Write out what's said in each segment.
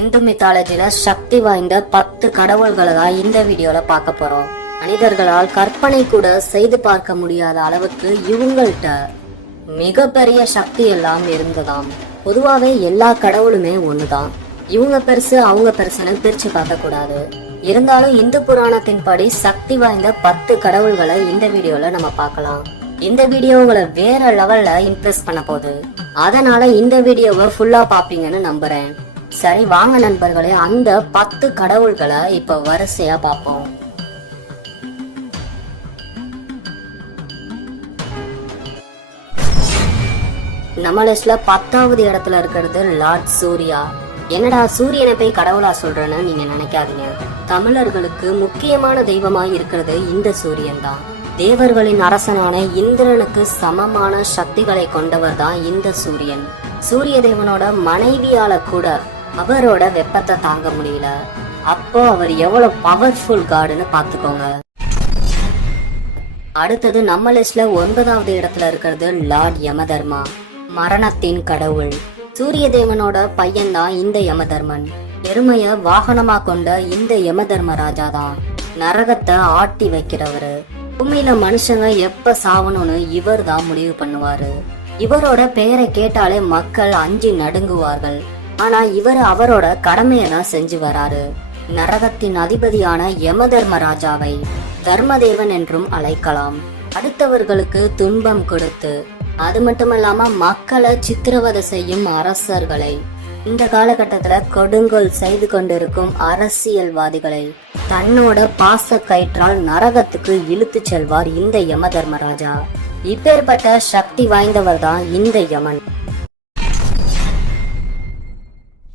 இந்து மித்தாலஜில சக்தி வாய்ந்த பத்து கடவுள்களை தான் இந்த வீடியோல பார்க்க போறோம். மனிதர்களால் கற்பனை கூட செய்து பார்க்க முடியாத அளவுக்கு இவங்கள்ட்ட மிகப்பெரிய சக்தி எல்லாம் இருந்ததாம். பொதுவாகவே எல்லா கடவுளுமே ஒண்ணுதான். இவங்க பெருசு அவங்க பெருசுன்னு பிரிச்சு பார்க்க கூடாது. இருந்தாலும் இந்து புராணத்தின் படி சக்தி வாய்ந்த பத்து கடவுள்களை இந்த வீடியோல நம்ம பார்க்கலாம். இந்த வீடியோ உங்களை வேற லெவல்ல இம்ப்ரெஸ் பண்ண போகுது. அதனால இந்த வீடியோவை ஃபுல்லா பாப்பீங்கன்னு நம்புறேன். சரி வாங்க நண்பர்களே. அந்த பத்து கடவுள்களை இப்ப வரிசையா பார்ப்போம். நம்ம லிஸ்ட்ல பத்தாவது இடத்துல இருக்கிறது லார்ட் சூர்யா. என்னடா சூரியனை போய் கடவுளா சொல்றேன்னு நீங்க நினைக்காதீங்க. தமிழர்களுக்கு முக்கியமான தெய்வமாய் இருக்கிறது இந்த சூரியன் தான். தேவர்களின் அரசனான இந்திரனுக்கு சமமான சக்திகளை கொண்டவர் தான் இந்த சூரியன். சூரிய தேவனோட மனைவியால கூட அவரோட வெப்பத்தை தாங்க முடியல. அப்போ அவர் எவ்வளவு பவர்ஃபுல் காடுன்னு பாத்துக்கோங்க அடுத்தது நம்ம லிஸ்ட்ல ஒன்பதாவது இடத்துல இருக்கிறது லார்ட் யமதர்மா மரணத்தின் கடவுள். சூரிய தேவனோட பையன்தான் இந்த யமதர்மன். பெருமைய வாகனமா கொண்ட இந்த யமதர்ம ராஜா தான் நரகத்தை ஆட்டி வைக்கிறவரு. பூமியில மனுஷங்க எப்ப சாவணும்னு இவர் தான் முடிவு பண்ணுவாரு. இவரோட பெயரை கேட்டாலே மக்கள் அஞ்சி நடுங்குவார்கள். ஆனா இவர் அவரோட கடமையை தான் செஞ்சு வராரு. நரகத்தின் அதிபதியான யமதர்ம ராஜாவை தர்மதேவன் என்றும் அழைக்கலாம். அடுத்தவர்களுக்கு துன்பம் கொடுத்து அது மட்டுமல்லாம மக்களை சித்திரவதை செய்யும் அரசர்களை. இந்த காலகட்டத்துல கொடுங்கோல் செய்து கொண்டிருக்கும் அரசியல்வாதிகளை தன்னோட பாச கயிற்றால் நரகத்துக்கு இழுத்து செல்வார் இந்த யம தர்மராஜா இப்பேற்பட்ட சக்தி வாய்ந்தவர் தான் இந்த யமன்.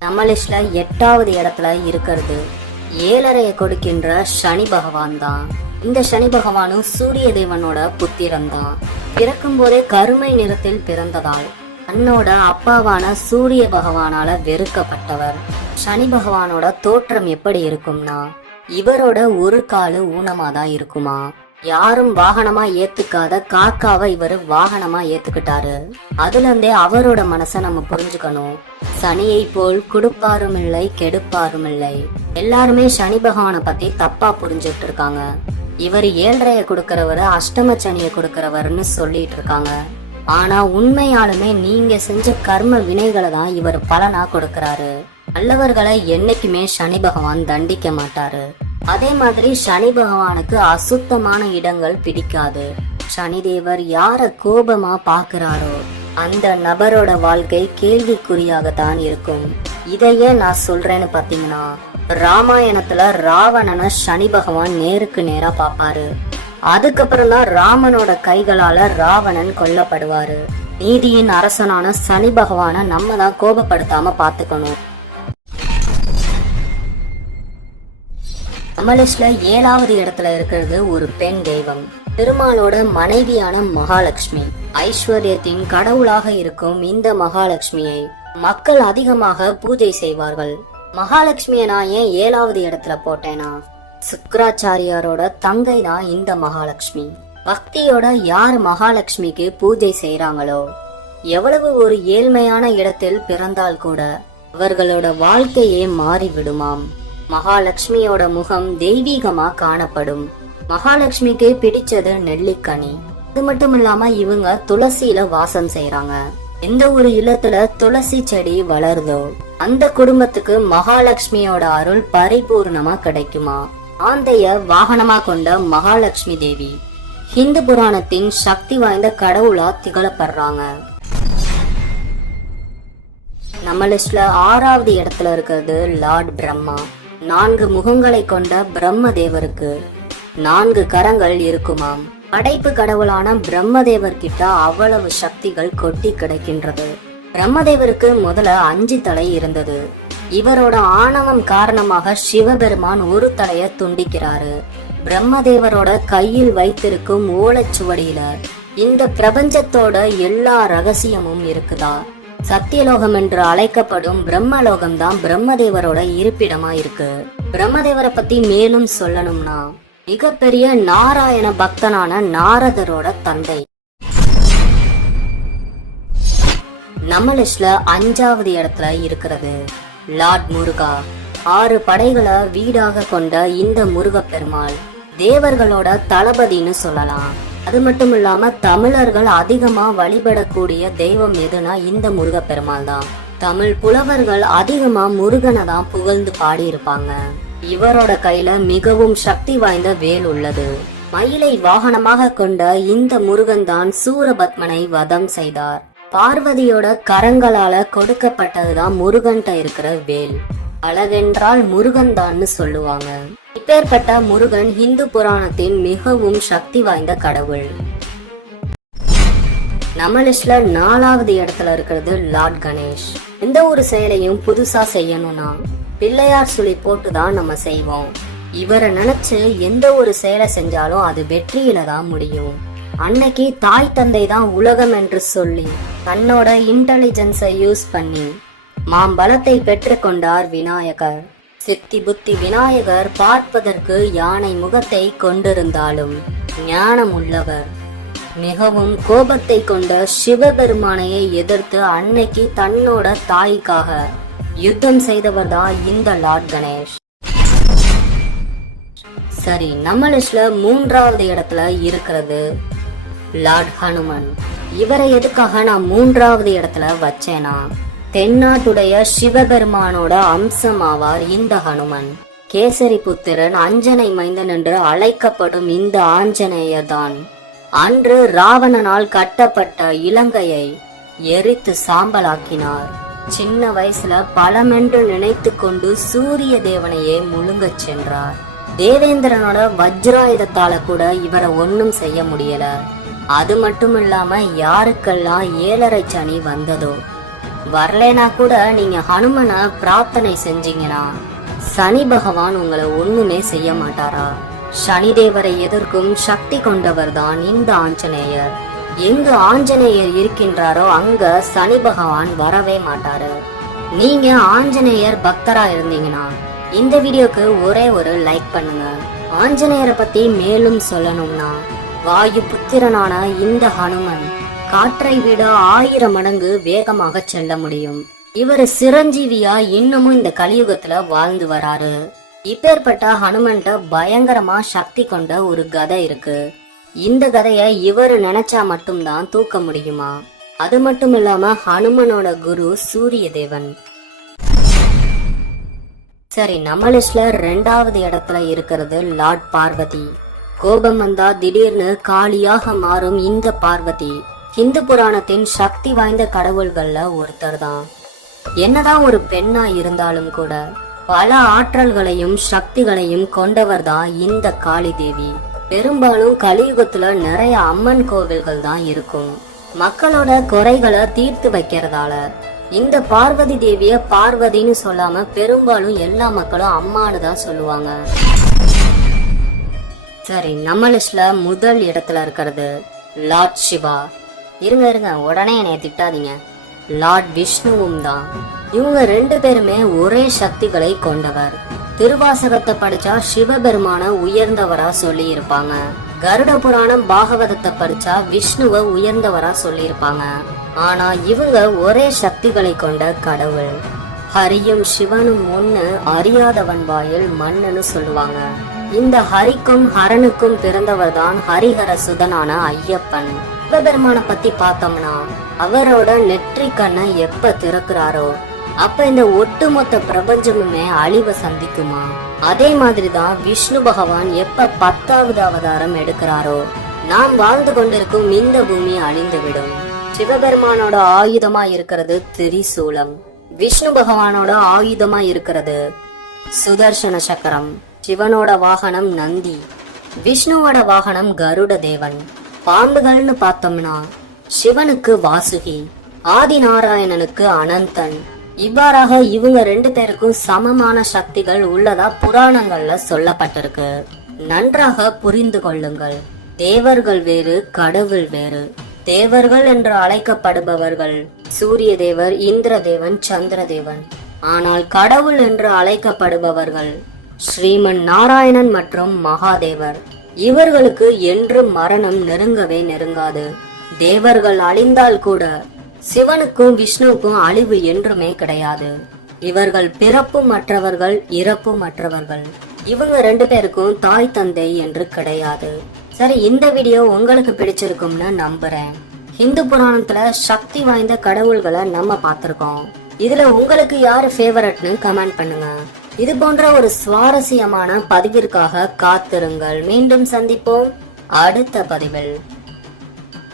நம்ம லிஸ்ட்ல எட்டாவது இடத்துல இருக்கிறது. ஏழரையை கொடுக்கின்ற சனி பகவான் தான். இந்த சனி பகவானும் சூரிய தேவனோட புத்திரன் தான். பிறக்கும் போதே கருமை நிறத்தில் பிறந்ததால் தன்னோட அப்பாவான சூரிய பகவானால வெறுக்கப்பட்டவர். சனி பகவானோட தோற்றம் எப்படி இருக்கும்னா இவரோட ஒரு காலு ஊனமாதான் இருக்குமா. யாரும் வாகனமா ஏத்துக்காத காக்காவை இவர் வாகனமா ஏத்துக்கிட்டாரு. அதுல இருந்தே அவரோட மனசை நம்ம புரிஞ்சுக்கணும். சனியை போல் கொடுப்பாரும் இல்லை கெடுப்பாரும் இல்லை எல்லாருமே சனி பகவானை பத்தி தப்பா புரிஞ்சுட்டு இருக்காங்க இவர் ஏழ்றைய கொடுக்கறவரு அஷ்டம சனியை கொடுக்கறவர்னு சொல்லிட்டு இருக்காங்க ஆனா உண்மையாலுமே நீங்க செஞ்ச கர்ம வினைகளை தான் இவர் பலனா கொடுக்கறாரு. நல்லவர்களை என்னைக்குமே சனி பகவான் தண்டிக்க மாட்டாரு. அதே மாதிரி சனி பகவானுக்கு அசுத்தமான இடங்கள் பிடிக்காது. சனிதேவர் யார கோபமா பாக்குறாரோ அந்த நபரோட வாழ்க்கை கேள்விக்குறியாகத்தான் இருக்கும். இதையே நான் சொல்றேன்னு பாத்தீங்கன்னா ராமாயணத்துல ராவணனை சனி பகவான் நேருக்கு நேரா பாப்பாரு அதுக்கப்புறம் தான் ராமனோட கைகளால ராவணன் கொல்லப்படுவாரு. நீதியின் அரசனான சனி பகவானை நம்ம தான் கோபப்படுத்தாம பாத்துக்கணும் நம்ம ஏழாவது இடத்துல இருக்கிறது ஒரு பெண் தெய்வம். பெருமாளோட மனைவியான மகாலட்சுமி. ஐஸ்வர்யத்தின் கடவுளாக இருக்கும் இந்த மகாலட்சுமியை மக்கள் அதிகமாக பூஜை செய்வார்கள். மகாலட்சுமியை நான் ஏன் ஏழாவது இடத்துல போட்டேனா? சுக்கராச்சாரியாரோட தங்கை தான் இந்த மகாலட்சுமி. பக்தியோட யார் மகாலட்சுமிக்கு பூஜை செய்றாங்களோ? எவ்வளவு ஒரு ஏழ்மையான இடத்தில் பிறந்தால் கூட அவர்களோட வாழ்க்கையே மாறிவிடுமாம். மகாலட்சுமியோட முகம் தெய்வீகமா காணப்படும். மகாலட்சுமிக்கு பிடிச்சது நெல்லிக்கனி. அது மட்டும் இல்லாம இவங்க துளசியில வாசம் செய்யறாங்க எந்த ஒரு இல்லத்துல துளசி செடி வளருதோ அந்த குடும்பத்துக்கு மகாலட்சுமியோட அருள் பரிபூர்ணமா கிடைக்குமா? ஆந்தைய வாகனமா கொண்ட மகாலட்சுமி தேவி ஹிந்து புராணத்தின் சக்தி வாய்ந்த கடவுளா திகழப்படுறாங்க. நம்ம லிஸ்ட்ல ஆறாவது இடத்துல இருக்கிறது லார்ட் பிரம்மா. நான்கு முகங்களை கொண்ட பிரம்மதேவருக்கு நான்கு கரங்கள் இருக்குமாம். படைப்பு கடவுளான பிரம்மதேவர் கிட்ட அவ்வளவு சக்திகள் கொட்டி கிடைக்கின்றது. பிரம்மதேவருக்கு முதல்ல அஞ்சு தலை இருந்தது. இவரோட ஆணவம் காரணமாக சிவபெருமான் ஒரு தலைய துண்டிக்கிறாரு. பிரம்மதேவரோட கையில் வைத்திருக்கும் ஓலைச்சுவடியில இந்த பிரபஞ்சத்தோட எல்லா ரகசியமும் இருக்குதா? சத்தியலோகம் என்று அழைக்கப்படும் பிரம்மலோகம் தான் பிரம்மதேவரோட இருப்பிடமா இருக்கு பிரம்மதேவரை பத்தி மேலும் சொல்லணும்னா மிகப்பெரிய நாராயண பக்தனான நாரதரோட தந்தை. நம்ம லிஸ்ட்ல அஞ்சாவது இடத்துல இருக்கிறது லார்ட் முருகா. ஆறு படைகளை வீடாக கொண்ட இந்த முருகப்பெருமாள் தேவர்களோட தளபதின்னு சொல்லலாம். அது மட்டும் இல்லாம தமிழர்கள் அதிகமா வழிபடக்கூடிய தெய்வம் எதுனா இந்த முருகப்பெருமாள் தான் தமிழ் புலவர்கள் அதிகமா முருகனை தான் புகழ்ந்து பாடியிருப்பாங்க. இவரோட கையில மிகவும் சக்தி வாய்ந்த வேல் உள்ளது. மயிலை வாகனமாக கொண்ட இந்த முருகன் தான் சூரபத்மனை வதம் செய்தார். பார்வதியோட கரங்களால கொடுக்கப்பட்டதுதான் முருகன்ட்ட இருக்கிற வேல். அழகென்றால் முருகன் தான்னு சொல்லுவாங்க. இப்பேற்பட்ட முருகன் இந்து புராணத்தின் மிகவும் சக்தி வாய்ந்த கடவுள். நம்ம லிஸ்ட்ல நாலாவது இடத்துல இருக்கிறது லார்ட் கணேஷ். எந்த ஒரு செயலையும் புதுசா செய்யணும்னா பிள்ளையார் சுழி போட்டு தான் நம்ம செய்வோம். இவரை நினைச்சு எந்த ஒரு செயலை செஞ்சாலும் அது வெற்றியில தான் முடியும். அன்னைக்கு தாய் தந்தை தான் உலகம் என்று சொல்லி தன்னோட இன்டெலிஜென்ஸை யூஸ் பண்ணி மாம்பலத்தை பெற்றுக்கொண்டார் விநாயகர். சித்தி புத்தி விநாயகர் பார்ப்பதற்கு யானை முகத்தை கொண்டிருந்தாலும் ஞானம் உள்ளவர் மிகவும் கோபத்தை கொண்ட சிவபெருமானையை எதிர்த்து அன்னைக்கு தன்னோட தாய்க்காக யுத்தம் செய்தவர் தான் இந்த லார்ட் கணேஷ். சரி நம்ம லிஸ்ட்ல மூன்றாவது இடத்துல இருக்கிறது லார்ட் ஹனுமன். இவரை எதுக்காக நான் மூன்றாவது இடத்துல வச்சேனா? தென்னாட்டுடைய சிவபெருமானோட அம்சமாவார் இந்த ஹனுமன். கேசரி புத்திரன் அஞ்சனை மைந்தன் என்று அழைக்கப்படும் இந்த ஆஞ்சநேயர் தான் அன்று ராவணனால் கட்டப்பட்ட இலங்கையை எரித்து சாம்பலாக்கினார். சின்ன வயசுல பலமென்று நினைத்து கொண்டு சூரிய தேவனையே முழுங்கச் சென்றார். தேவேந்திரனோட வஜ்ராயுதத்தால கூட இவரை ஒன்றும் செய்ய முடியல. அது மட்டும் இல்லாம யாருக்கெல்லாம் ஏழரை சனி வந்ததோ வரலைனா கூட நீங்க ஹனுமனை பிரார்த்தனை செஞ்சீங்கன்னா சனி பகவான் உங்களை ஒண்ணுமே செய்ய மாட்டாரா? சனிதேவரை எதிர்க்கும் சக்தி கொண்டவர் தான் இந்த ஆஞ்சநேயர். எங்கு ஆஞ்சநேயர் இருக்கின்றாரோ அங்க சனி பகவான் வரவே மாட்டாரு. நீங்க ஆஞ்சநேயர் பக்தரா இருந்தீங்கன்னா இந்த வீடியோக்கு ஒரே ஒரு லைக் பண்ணுங்க. ஆஞ்சநேயரை பத்தி மேலும் சொல்லணும்னா வாயு புத்திரனான இந்த ஹனுமன் காற்றை விட ஆயிரம் மடங்கு வேகமாக செல்ல முடியும். இவர் சிரஞ்சீவியா இன்னமும் இந்த கலியுகத்துல வாழ்ந்து வராரு. இப்பேற்பட்ட ஹனுமன்ட்ட பயங்கரமா சக்தி கொண்ட ஒரு கதை இருக்கு. இந்த கதைய இவர் நினைச்சா மட்டும்தான் தூக்க முடியுமா? அது மட்டும் இல்லாம ஹனுமனோட குரு சூரிய தேவன் சரி நம்ம லிஸ்ட்ல ரெண்டாவது இடத்துல இருக்கிறது லார்ட் பார்வதி. கோபம் வந்தா திடீர்னு காளியாக மாறும் இந்த பார்வதி. இந்து புராணத்தின் சக்தி வாய்ந்த கடவுள்கள்ல ஒருத்தர் தான் என்னதான் ஒரு பெண்ணா இருந்தாலும் கூட பல ஆற்றல்களையும் சக்திகளையும் கொண்டவர் தான் இந்த காளி தேவி பெரும்பாலும் கலியுகத்துல நிறைய அம்மன் கோவில்கள் தான் இருக்கும். மக்களோட குறைகளை தீர்த்து வைக்கிறதால இந்த பார்வதி தேவிய பார்வதின்னு சொல்லாம பெரும்பாலும் எல்லா மக்களும் அம்மான்னு தான் சொல்லுவாங்க. சரி நம்ம லிஸ்ட்ல முதல் இடத்துல இருக்கிறது லார்ட் சிவா. இருங்க இருங்க. உடனே என்னை திட்டாதீங்க. லார்ட் விஷ்ணுவும் தான். இவங்க ரெண்டு பேருமே ஒரே சக்திகளை கொண்டவர். திருவாசகத்தை படிச்சா சிவபெருமான உயர்ந்தவரா சொல்லி இருப்பாங்க கருட புராணம் பாகவதத்தை படிச்சா விஷ்ணுவை உயர்ந்தவரா சொல்லியிருப்பாங்க. ஆனா இவங்க ஒரே சக்திகளை கொண்ட கடவுள். ஹரியும் சிவனும் ஒண்ணு அறியாதவன் வாயில் மண்ணுன்னு சொல்லுவாங்க. இந்த ஹரிக்கும் ஹரனுக்கும் பிறந்தவர் தான் ஹரிஹர சுதனான ஐயப்பன். சிவபெருமான பத்தி பார்த்தோம்னா அவரோட நெற்றி கண்ணை எப்ப திறக்கிறாரோ அப்ப இந்த ஒட்டுமொத்த பிரபஞ்சமுமே அழிவை சந்திக்குமா? அதே மாதிரிதான் விஷ்ணு பகவான் எப்ப பத்தாவது அவதாரம் எடுக்கிறாரோ நாம் வாழ்ந்து கொண்டிருக்கும் இந்த பூமி அழிந்துவிடும். சிவபெருமானோட ஆயுதமா இருக்கிறது திரிசூலம். விஷ்ணு பகவானோட ஆயுதமா இருக்கிறது சுதர்சன சக்கரம். சிவனோட வாகனம் நந்தி. விஷ்ணுவோட வாகனம் கருட தேவன் பாம்புகள்னு பார்த்தோம்னா சிவனுக்கு வாசுகி ஆதிநாராயணனுக்கு அனந்தன். இவ்வாறாக இவங்க ரெண்டு பேருக்கும் சமமான சக்திகள் உள்ளதா புராணங்கள்ல சொல்லப்பட்டிருக்கு. நன்றாக புரிந்து கொள்ளுங்கள். தேவர்கள் வேறு கடவுள் வேறு. தேவர்கள் என்று அழைக்கப்படுபவர்கள் சூரிய தேவர் இந்திரதேவன் சந்திரதேவன். ஆனால் கடவுள் என்று அழைக்கப்படுபவர்கள் ஸ்ரீமன் நாராயணன் மற்றும் மகாதேவர். இவர்களுக்கு என்று மரணம் நெருங்கவே நெருங்காது. தேவர்கள் அழிந்தால் கூட சிவனுக்கும் விஷ்ணுவுக்கும் அழிவு என்றுமே கிடையாது. இவர்கள் பிறப்பு மற்றவர்கள் இறப்பு மற்றவர்கள் இவங்க ரெண்டு பேருக்கும் தாய் தந்தை என்று கிடையாது. சரி இந்த வீடியோ உங்களுக்கு பிடிச்சிருக்கும்னு நம்புறேன். இந்து புராணத்துல சக்தி வாய்ந்த கடவுள்களை நம்ம பார்த்திருக்கோம். இதுல உங்களுக்கு யாரு ஃபேவரட்னு கமெண்ட் பண்ணுங்க. இது போன்ற ஒரு சுவாரஸ்யமான பதிவிற்காக காத்திருங்கள். மீண்டும் சந்திப்போம். அடுத்த பதிவில்.